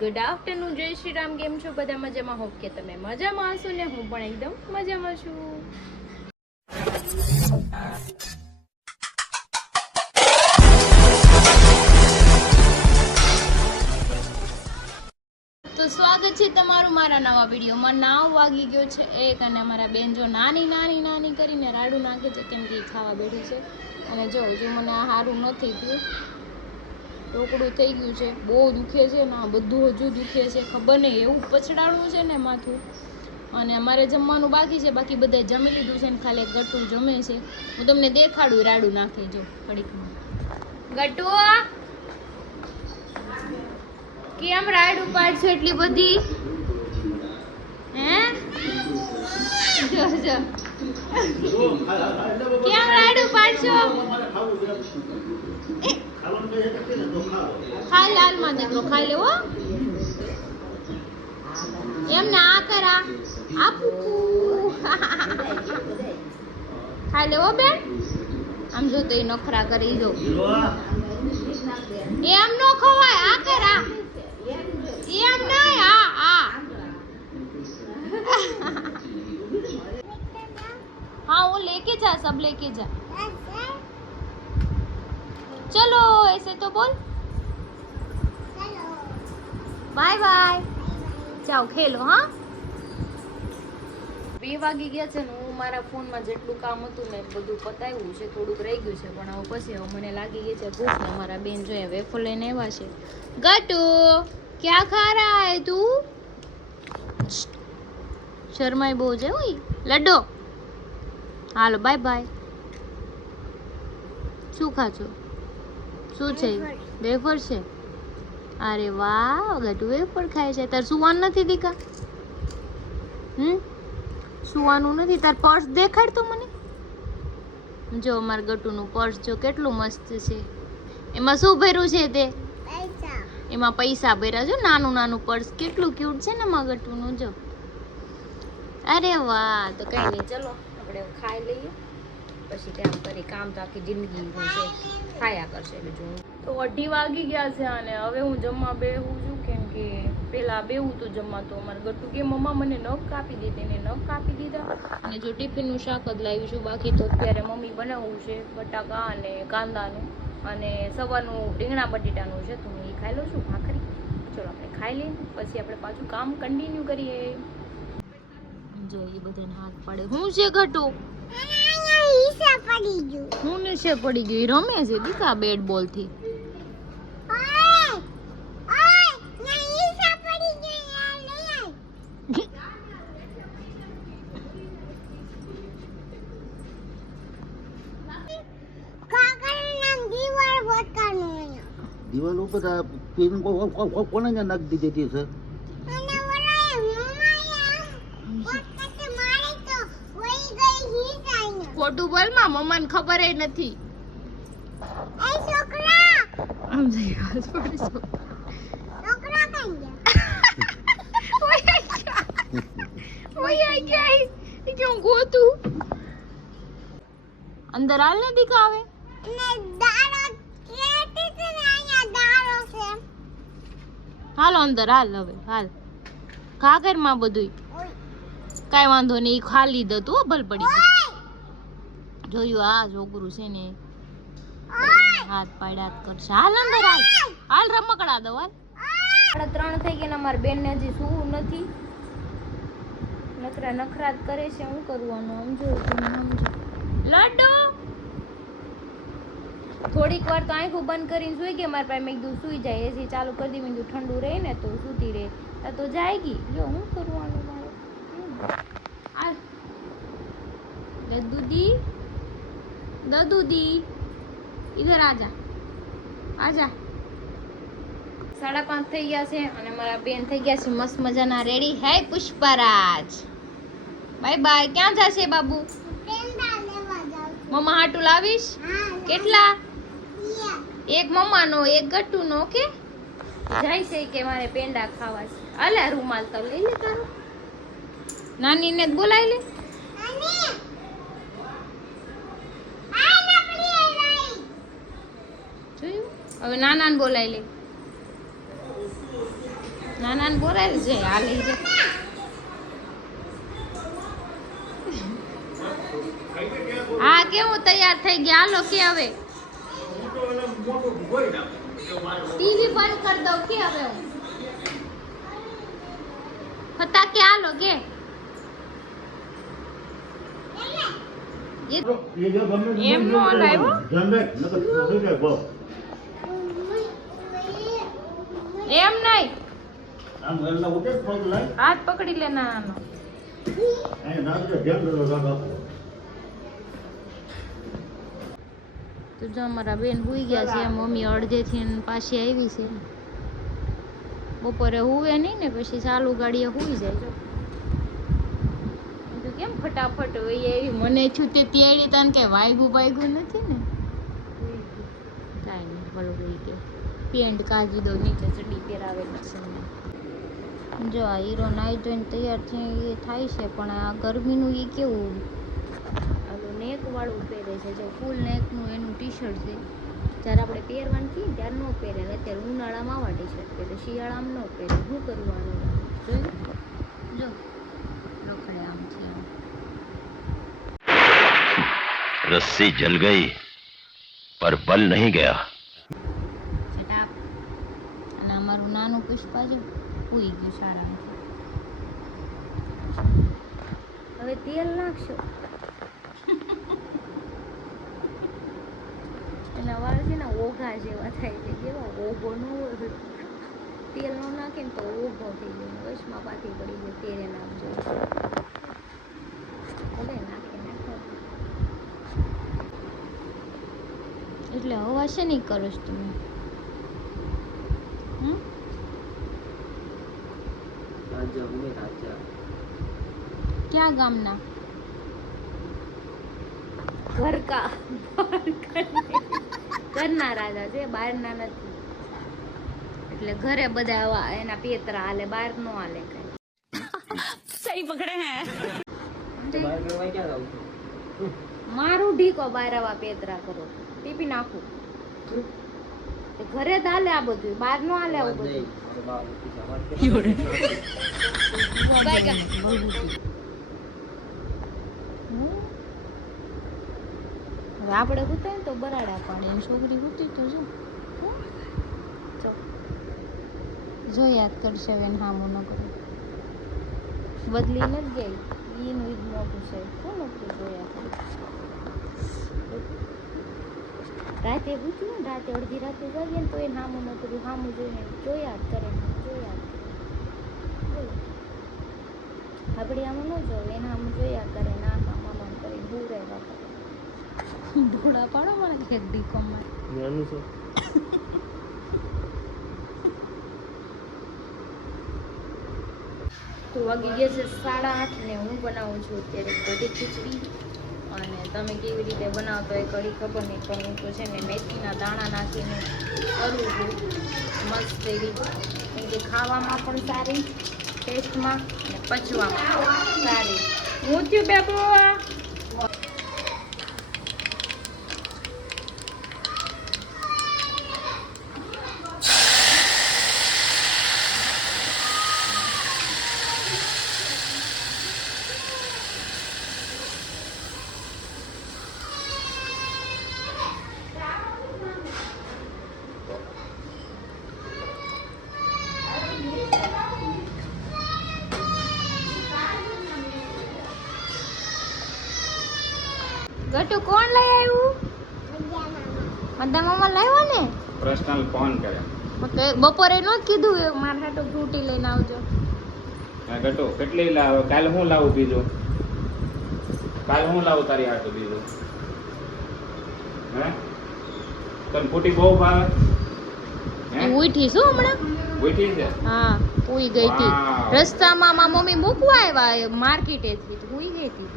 Good afternoon, જય શ્રી રામ. કેમ છો બધા? મજામાં? હોપ કે તમે મજામાં હશો ને હું પણ એકદમ મજામાં છું. તો સ્વાગત છે તમારું મારા નવા વિડીયોમાં. 9 વાગી ગયો છે 1 અને અમારા બેન જો નાની કરીને રાડું નાખે છે કેમ કે ખાવા બેઠી છે. અને જો મને આ સારું નથી થયું, ટોકડું થઈ ગયું છે, બહુ દુખે છે ને આ બધું હજુ દુખે છે, ખબર નહીં એવું પછડાણું છે ને માથું. અને અમારે જમવાનું બાકી છે, બાકી બધા જમી લીધું છે ને ખાલી ગટુ જમે છે. હું તમને દેખાડું રાડું નાખી જો ઘડીકમાં. ગટુ કેમ રાડું પાડશો એટલી બધી? હે જો કેમ રાડું પાડશો? ખાઈ લાલમાં દીકરો ખાઈ લેવો એમને આ કરા આપું ખાઈ લેવો બેન. આમ જો તો એ નખરા કરી જો એમ નો ખવાય. આ કરા એમ નહીં આ हाँ वो लेके जा, सब लेके जा. चलो ऐसे तो बोल बाय बाय. जाओ खेलो. हाँ 2 વાગી ગયા છે ને હું મારા ફોનમાં જેટલું કામ હતું ને બધું પતાવ્યું છે, થોડુંક રહી ગયું છે પણ હવે પછી મને લાગી ગઈ છે ભૂખ ને મારા બેન જોઈએ વેફર લઈને આવ્યા છે. ગટુ क्या खा रहा है तू? શર્માઈ બહુ છે ઓય લડ્ડો. હાલો બાય બાય. શું ખાચો? શું છે? વેફર છે. અરે વાહ ગટુ વેફર ખાય છે. તાર સુવાનું નથી દીકા? સુવાનું નથી? તાર પર્સ દેખાડ તો મને. જો માર ગટુનું પર્સ જો કેટલું મસ્ત છે. એમાં શું ભર્યું છે તે? એમાં પૈસા ભર્યા. જો નાનું પર્સ કેટલું ક્યુટ છે ને મગટુનું જો. અરે વાહ. તો કઈ નહીં, ચલો આપણે ખાઈ લઈએ પછી કામ કરી. કામ તો આખી જિંદગી છે ખાયા કરશે બીજું. તો 2:30 વાગી ગયા છે અને હવે હું જમવા બેહું છું કેમ કે પેલા બેહું તો જમવા તો અમારે ગટુ કે મમ્મા મને નખ કાપી દીધી ને નખ કાપી દીધા. અને જો ટિફિનનું શાક જ લાવી છું, બાકી તો અત્યારે મમ્મી બનાવવું છે બટાકા અને કાંદાનું અને સવારનું રીંગણા બટેટાનું છે તો હું એ ખાઈ લઉં છું ભાખરી. ચલો આપણે ખાઈ લઈએ પછી આપણે પાછું કામ કન્ટિન્યુ કરીએ. જો એ બધાને હાથ પાડે. હું છે ગટુ? હું નીચે પડી ગઈ. રમે છે દીકા બેટ બોલ થી. દિવાલ ઉપર પેન કોને નાખી દીધી છે? ખોટું બોલ માં, મમ્માને ખબર ય નથી. અંદર હાલ ને દીખાવે. હાલો અંદર હાલ. હવે હાલ ખા કર માં બધું. કઈ વાંધો નહીં, ખાલી દતું હો ભલ પડી ગઈ. જોયું આ છોકરું છે ને હાથ પાડ્યા કરશે. હાલ અંદર હાલ. હાલ રમકડા દો હાલ. 3 થઈ ગયા ને મારી બેન ને હજી સૂવું નથી. નખરા જ કરે છે. શું કરવાનું સમજો લડ્ડો. થોડીક વાર તો આંખો બંધ કરીને સુઈ ગયા મારા પાસે. મેં કીધું સુઈ જાય, એસી ચાલુ કરી દી. મેં કીધું ઠંડુ રહે ને તો સૂતી રહે. તો જાય ગઈ. જો શું કરવાનું મારે. દદુદી ઇધર આજા. 5:30 થઈ ગયા છે અને મારા બેન થઈ ગયા છે મસ્ત મજાના રેડી. હે પુષ્પરાજ બાય બાય. ક્યાં જશે બાબુ? મમ્મા હાટુ લાવીશ. કેટલા? એક મમ્માનો એક ગટ્ટુનો. ઓકે જાય છે કે મારે પેંડા ખાવા છે. અલે રૂમાલ તો લઈ લે તારો. નાનીને જ બોલાવી લે. જોયું? હવે નાનાને બોલાવી લે. નાના ને બોલાય છે આ લઈ જાય. હા કેવું તૈયાર થઈ ગયા હાલો કે હવે ટીવી બંધ કરી દઉં કે હવે હું ફટાકે હાલો કે એમ નો હલાવ્યો એમ નહીં હાથ પકડી લે નાનો. તો જો અમારા બેન હુઈ ગયા છે મમ્મી અડધેથી પાછી આવી છે બપોરે હુવે નહીં ને પછી ચાલુ ગાડીએ હુઈ જાય જો તો કેમ ફટાફટ હોય એવી મને છૂટે તેડી તને કે વાયગું નથી ને કાંઈ નહીં ભલો ગઈ કે પેન્ટ કાઢી દો નીચે ચડી પહેરાવેલા છે જો આ હીરો નાઈ જોઈને તૈયાર થઈ થાય છે પણ આ ગરમીનું એ કેવું નેક વાળું પહેરે છે જો ફૂલ નેકનું એનું ટી શર્ટ છે જ્યારે આપણે પહેરવાનું થઈએ ત્યારે ન પહેરે અત્યારે ઉનાળામાં આવા ટી શર્ટ પહેરે શિયાળામાં ન પહેરે શું કરવાનું જો રખડે આમ છે रस्सी जल गई पर बल नहीं गया. છટાક અને અમારું નાનું પુષ્પા જો પૂઈ ગયું સારામાં. હવે તેલ નાખશો એના વાળ છે ને ઓઘા જેવા થાય છે કેવા ઓઘો ન હોય તેલ ન નાખે ને તો ઓઘો થઈ જાય વચમાં પાછી પડી જાય તેરે નાખજો ભલે નાખે નાખો એટલે હવા છે નહીં કરો છો તમે ક્યાં ગામના ઘરના રાજા છે બહારના નથી એટલે ઘરે બધા એના પેતરા હાલે બહાર નો હાલે કઈ સહી પકડે હે મારું ઢીકો બહાર આવા પેતરા કરો ટીપી નાખું ઘરે જ હાલે આ બધું બહાર નો હાલે આવું બધું આપણે ગુતાય ને તો બરાડા પાડે એમ છોકરી ગુતી તો જો યાદ કરશે હવે હામું ન કરે બદલી નથી ગઈ એનું ઈદ મોટું છે કોણ હતું જોયા કરે રાતે ગુત્યું ને રાતે અડધી રાતે જઈએ ને તો એ હામું ન કર્યું હામું જોઈને જોયા જ કરે આપણે આમાં ન જોવે એના આમ જોયા કરે ના મામા કરી ભૂરે બાપા ભૂડા પાડો મને એક ડીકોમાં નાનું છે તો વાગી ગયા છે 8:30 ને હું બનાવું છું અત્યારે કઢી ખીચડી અને તમે કેવી રીતે બનાવતો એ કઢી ખબર નહીં પણ હું તો છે ને મેથીના દાણા નાખીને કરું છું મસ્ત એવી કેમ કે ખાવામાં પણ સારી ટેસ્ટમાં અને પચવામાં સારી હું થયું બેબો ગટુ કોણ લઈ આવ્યું મદા મામા લાવ્યા ને પર્સનલ ફોન કરે તો બપોરે નો કીધું એ મારા હાટુ ફ્રૂટી લઈને આવજો હા ગટો કેટલી લાવ કાલ હું લાવું બીજું કાલ હું લાવું તારી હાટુ બીજું હે તને ફૂટી બહુ ભાવે એ ઉઠી શું હમણાં ઉઠી છે હા ઉઈ ગઈ હતી વાવ. રસ્તામાં મારા મમ્મી મૂકવા આવ્યા માર્કેટેથી ઉઈ ગઈ હતી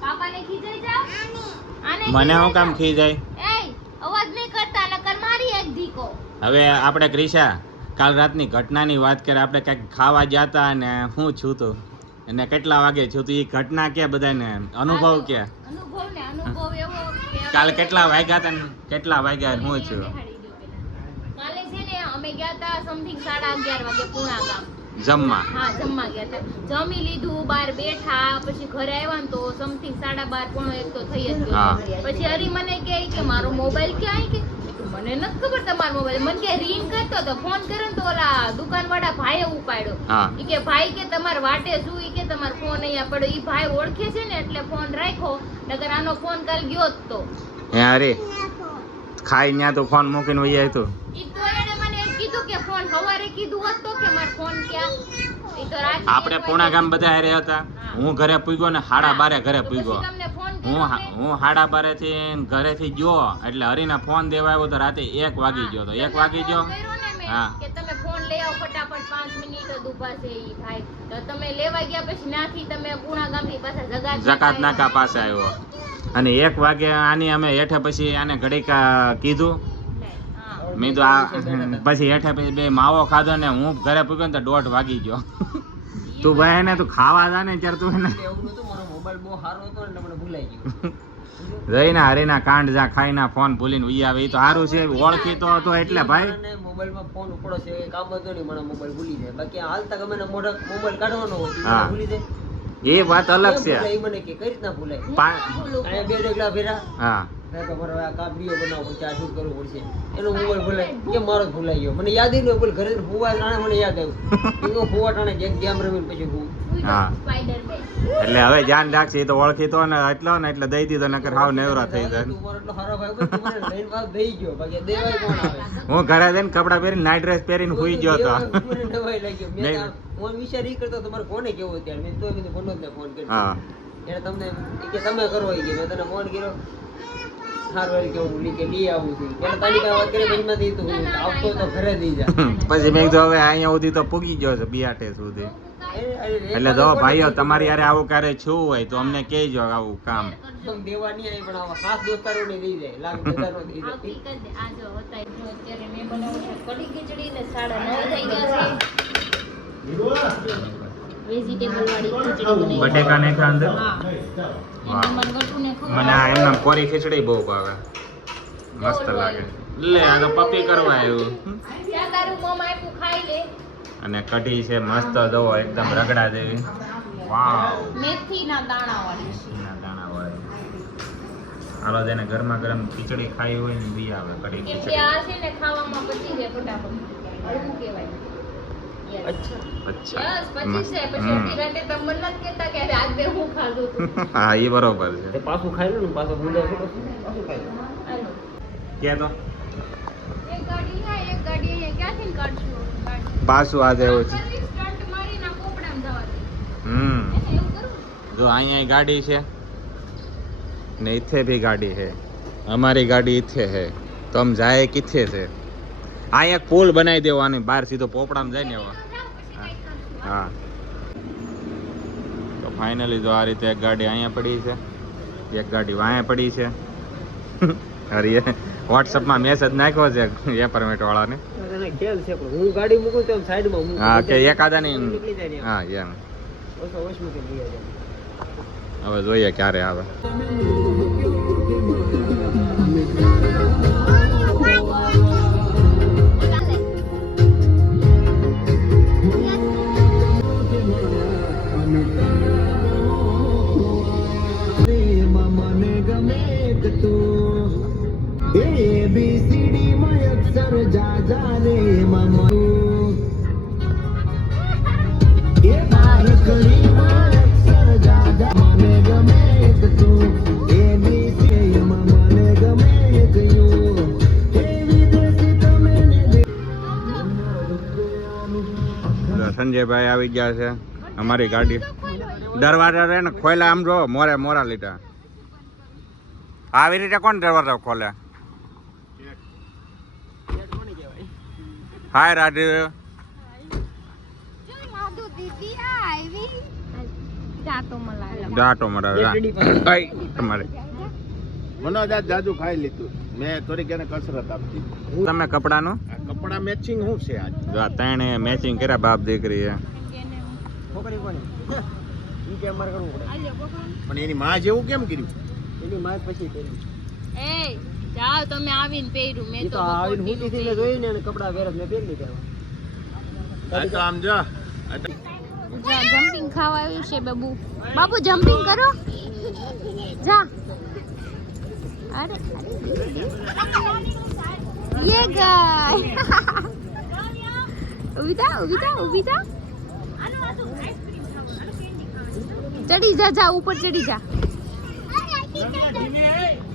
પાપાને ખીજાઈ જાવ આને મને હું કામ ખી જાય એય અવાજ નહીં કરતા નકર મારી એક ધીકો હવે આપણે ક્રિશા કાલ રાતની ઘટનાની વાત કરે આપણે કંઈક ખાવા જતા અને હું છું તો અને કેટલા વાગે છું તો એ ઘટના કે બધાને અનુભવ કે અનુભવ એવો કે કાલ કેટલા વાગ્યા હતા ને કેટલા વાગ્યા હું છું કાલે છે ને અમે ગયા હતા સમથિંગ 11:30 વાગે પૂણા ગામ જમવા હા જમવા ગયા હતા જમી લીધું બહાર બેઠા પછી ઘરે આવ્યા ને તો સમથિંગ 12:30 પોણો 1 તો થઈ જ ગયો પછી હરી મને કહે કે મારો મોબાઈલ ક્યાં કે મને નથી ખબર તમારો મોબાઈલ મને કે રિંગ કરતો તો ફોન કર્યો ને તો ઓલા દુકાનવાળા ભાઈએ ઉપાડ્યો ઈ કે ભાઈ કે તમાર વાટે શું ઈ કે તમારો ફોન અહીંયા પડ્યો ઈ ભાઈ ઓળખે છે ને એટલે ફોન રાખ્યો નકર આનો ફોન કાલ ગયો જ તો હે અરે ખાઈ ન્યા તો ફોન મૂકીને વઈ આવ્યો તો ઈ તો એને મને એમ કીધું કે ફોન હવારે કીધું હોત તો કે મારો ફોન ક્યાં ઈ તો રાત આપણે પૂણા ગામ બધા હારે હતા હું ઘરે પૂગ્યો ને 12:30 ઘરે પૂગ્યો તમને ફોન હું 12:30 થી ઘરેથી ગયો એટલે હરીને ફોન દેવા આવ્યો તો રાતે 1 વાગી ગયો તો 1 વાગી ગયો હા કે તમે ફોન લઈ આવો ફટાફટ 5 મિનિટ જ ઊભા છે ઈ ભાઈ તો તમે લેવા ગયા પછી નાથી તમે પૂણા ગામથી પાછા જકાત નાકા પાસે આવ્યો અને 1 વાગે આની અમે હેઠે પછી આને ઘડીક કીધું મેં તો આ પછી હેઠે પછી બે માવો ખાધો ને હું ઘરે પૂગ્યો ને તો 1:30 વાગી ગયો તું ભાઈ ને તું ખાવા જા ને ત્યારે તું એને જઈને હરીના કાંડ જા ખાઈના ફોન ભૂલીને ઉઈ આવે એ તો સારું છે ઓળખીતો હતો એટલે ભાઈ મોબાઈલમાં ફોન ઉપડો છે એ કામ હતો નહીં મને મોબાઈલ ભૂલી જાય બાકી હાલતા ગમે ને મોઢા મોબાઈલ કાઢવાનો હોય હા. ભૂલી જાય એ વાત અલગ છે એ મને કે કઈ રીતના ભૂલાય પા- અહીંયા બે ડગલા ફેરા હા તો મારે આ કામ બીજો બનાવવો પડશે આ શૂટ કરવું પડશે એનો મોબાઈલ ભૂલાય કે મારો જ ભૂલાઈ ગયો મને યાદ નહીં બોલ ઘરે ફુવા ટાણે મને યાદ આવ્યું કે ફુવા ટાણે ગેમ રમીને પછી હું હા સ્પાઈડરમેન એટલે હવે ધ્યાન રાખશે એ તો ઓળખીતો ને એટલો દઈ દીધો નકર હાવ નેવરા થઈ જાય તું મારો એટલો સારો ભાઈ હતો, તું મને લઈને પાછો દઈ ગયો બાકી દેવાય કોણ આવે હું ઘરે જઈને કપડા પહેરીને નાઈટ ડ્રેસ પહેરીને સુઈ ગયો હતો મને નવાઈ લાગ્યો મેં નહીં. હું વિચાર ઈ કરતો તમારે કોને કેવો ત્યારે મેં તો કીધું ભણોજને ફોન કર્યો હા એને તમને ઈ કે તમે કરો ઈ કે મેં તને ફોન કર્યો હારું વાળી કે હું કે લઈ આવું છું પેલા તારી પાસે વાત કરી પછી માંથી તું આવતો તો ઘરે દઈ જા પછી મેં કીધું હવે અહીંયા સુધી તો પૂગી ગયો છે બિયાટે સુધી એટલે જો ભાઈઓ તમારી યારે આવું ક્યારે છું હોય તો અમને કહેજો આવું કામ દેવા નહીં આવી પણ આવા ખાસ દોસ્તારો ને દઈ જાય લાખ બધાનો દઈ જાય આવતી કર દે આ જો હતા જો અત્યારે મેં બનાવ્યું છે કઢી ખીચડી ને 9:30 થઈ ગયા છે વેજીટેબલ વાળી ખીચડી બનાવી બટેકા ને અંદર હા વાહ. એમાં મને ગટુને ખબર મને આ એમના કોરી ખીચડી બહુ ભાવે મસ્ત લાગે લે આ તો પપ્પી કરવા આવ્યું ત્યાં તારું મમ આપ્યું ખાઈ લે અને કઢી છે મસ્ત જોવો એકદમ રગડા જેવી વાવ મેથીના દાણા વાળી ના દાણા વાળી હાલો જેને ગરમા ગરમ ખીચડી ખાઈ હોય ને બી આવે કઢી કેમ કે ખીચડી આ છે ને ખાવામાં પછી છે ફટાફટ હળવું કહેવાય અચ્છા અચ્છા યસ પછી છે પછી અડધી રાતે તમે મને નથી કહેતા કે આજ બે હું ખાધું હતું હા એ બરોબર છે તે પાછું ખાઈ લો ને પાછો ભૂલે પાછું ખાઈ લો હાલો કે તો એક ગાડી અહીંયા ક્યાંથી કાઢશું ગાડી પાછું આજે એવું છે સ્ટન્ટ મારીને કોપડામાં જવા દે હમ એવું કરું જો અહીંયા ગાડી છે ને इथे भी गाड़ी है हमारी गाड़ी इथे है तो हम जाए किथे से આ એક પુલ બનાવી દેવાની બહાર સીધો પોપડામાં જાય ને એવો હા તો ફાઇનલી જો આ રીતે એક ગાડી અહીંયા પડી છે એક ગાડી વાંયા પડી છે અરે વોટ્સઅપમાં મેસેજ નાખ્યો છે એપાર્ટમેન્ટ વાળાને તને ખેલ છે પણ હું ગાડી મૂકું તો સાઈડમાં મૂકું હા કે એકાદાની નીકળી જાય ને હા એમ ઓછો ઓછ મૂકી લઈ જાય હવે જોઈએ ક્યારે આવે સંજયભાઈ આવી ગયા છે અમારી ગાડી દરવાજા રે ને ખોલ્યા આમ જો મોરા લીધા આવી રીતે કોણ દરવાજા ખોલે હાય રાધે જાતો મરાવે તમારે મનોજ આજ જાજુ ખાઈ લીધું મેં થોડીક એને કસરત આપી તમે કપડાનું આ કપડા મેચિંગ શું છે આજ જો આ ત્રણે મેચિંગ કર્યા બાપ દીકરી એ છોકરી કોની ઈ કે અમારે કરવું પડે પણ એની માં જેવું કેમ કર્યું એની માં જ પછી કરી જાઓ તમે આવીને પહેર્યું મેં ઈ તો તો આવીને બપોરથી હુતી થી મેં જોયું ને એને કપડા પહેરે મેં પહેરી લીધા આ તો આમ જો જમ્પિંગ ખાવા આવ્યું છે બાબુ બાબુ જમ્પિંગ કરો જા અરે ये गाय उभी था चढ़ी जा ऊपर चढ़ी जा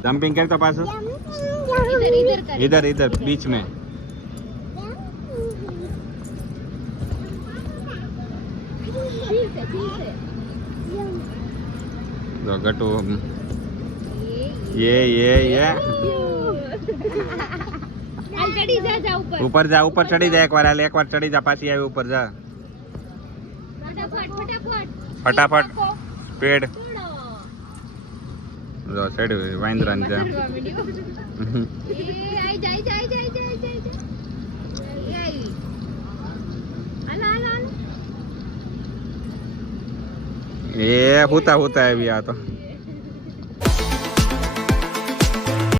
जंपिंग करता पासो इधर कर इधर इधर बीच में तो गटू ये चढ़ी जा ऊपर ऊपर चढ़ी जा एक बार चढ़ी जा पासी आई ऊपर जा फटाफट पेड़ जो साइड वाइंद्रा ने जा ये होता है अभी आ तो